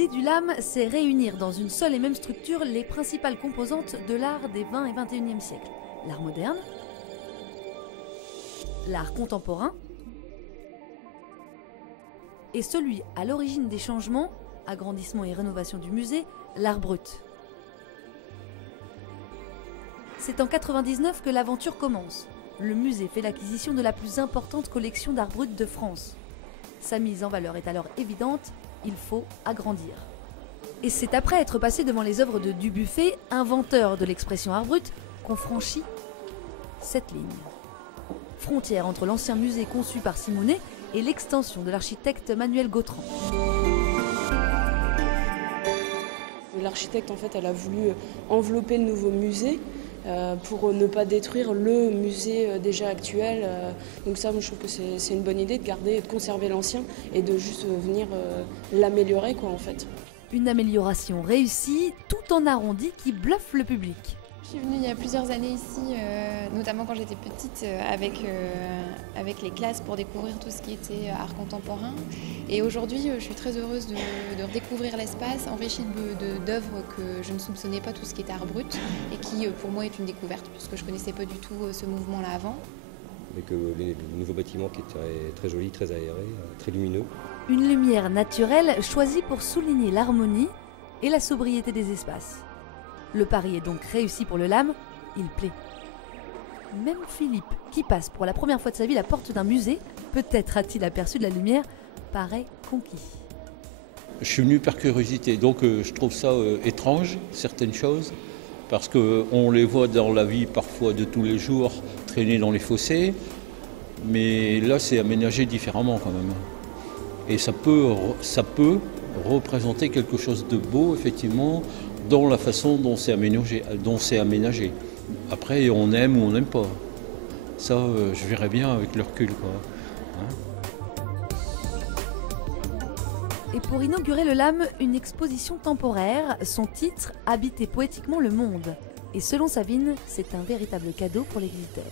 L'idée du LAM, c'est réunir dans une seule et même structure les principales composantes de l'art des 20 et 21e siècles. L'art moderne, l'art contemporain et celui à l'origine des changements, agrandissement et rénovation du musée, l'art brut. C'est en 1999 que l'aventure commence. Le musée fait l'acquisition de la plus importante collection d'art brut de France. Sa mise en valeur est alors évidente, il faut agrandir. Et c'est après être passé devant les œuvres de Dubuffet, inventeur de l'expression art brut, qu'on franchit cette ligne. Frontière entre l'ancien musée conçu par Simonet et l'extension de l'architecte Manuel Gautran. L'architecte, en fait, elle a voulu envelopper le nouveau musée pour ne pas détruire le musée déjà actuel. Donc ça, moi, je trouve que c'est une bonne idée de garder et de conserver l'ancien et de juste venir l'améliorer, quoi, en fait. Une amélioration réussie, tout en arrondi qui bluffe le public. Je suis venue il y a plusieurs années ici, notamment quand j'étais petite, avec les classes pour découvrir tout ce qui était art contemporain. Et aujourd'hui, je suis très heureuse de redécouvrir l'espace, enrichi d'œuvres que je ne soupçonnais pas, tout ce qui était art brut, et qui pour moi est une découverte, puisque je ne connaissais pas du tout ce mouvement-là avant. Avec les nouveaux bâtiments qui étaient très jolis, très aérés, très lumineux. Une lumière naturelle choisie pour souligner l'harmonie et la sobriété des espaces. Le pari est donc réussi pour le LAM, il plaît. Même Philippe, qui passe pour la première fois de sa vie la porte d'un musée, peut-être a-t-il aperçu de la lumière, paraît conquis. Je suis venu par curiosité, donc je trouve ça étrange, certaines choses, parce qu'on les voit dans la vie parfois de tous les jours, traîner dans les fossés, mais là c'est aménagé différemment quand même. Et ça peut représenter quelque chose de beau, effectivement, dans la façon dont c'est aménagé. Après, on aime ou on n'aime pas. Ça, je verrais bien avec le recul, quoi. Et pour inaugurer le LAM, une exposition temporaire, son titre « Habiter poétiquement le monde ». Et selon Sabine, c'est un véritable cadeau pour les visiteurs.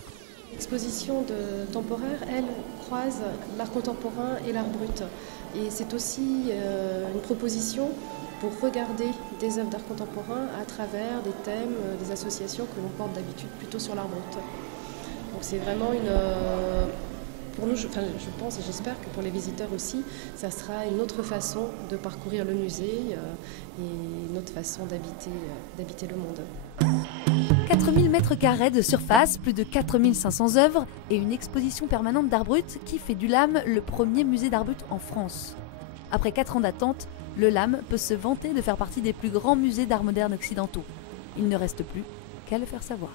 L'exposition temporaire, elle, croise l'art contemporain et l'art brut. Et c'est aussi une proposition pour regarder des œuvres d'art contemporain à travers des thèmes, des associations que l'on porte d'habitude plutôt sur l'art brut. Donc c'est vraiment pour nous, je pense et j'espère que pour les visiteurs aussi, ça sera une autre façon de parcourir le musée et une autre façon d'habiter le monde. 4000 m² de surface, plus de 4500 œuvres et une exposition permanente d'art brut qui fait du LAM le premier musée d'art brut en France. Après 4 ans d'attente, le LAM peut se vanter de faire partie des plus grands musées d'art moderne occidentaux. Il ne reste plus qu'à le faire savoir.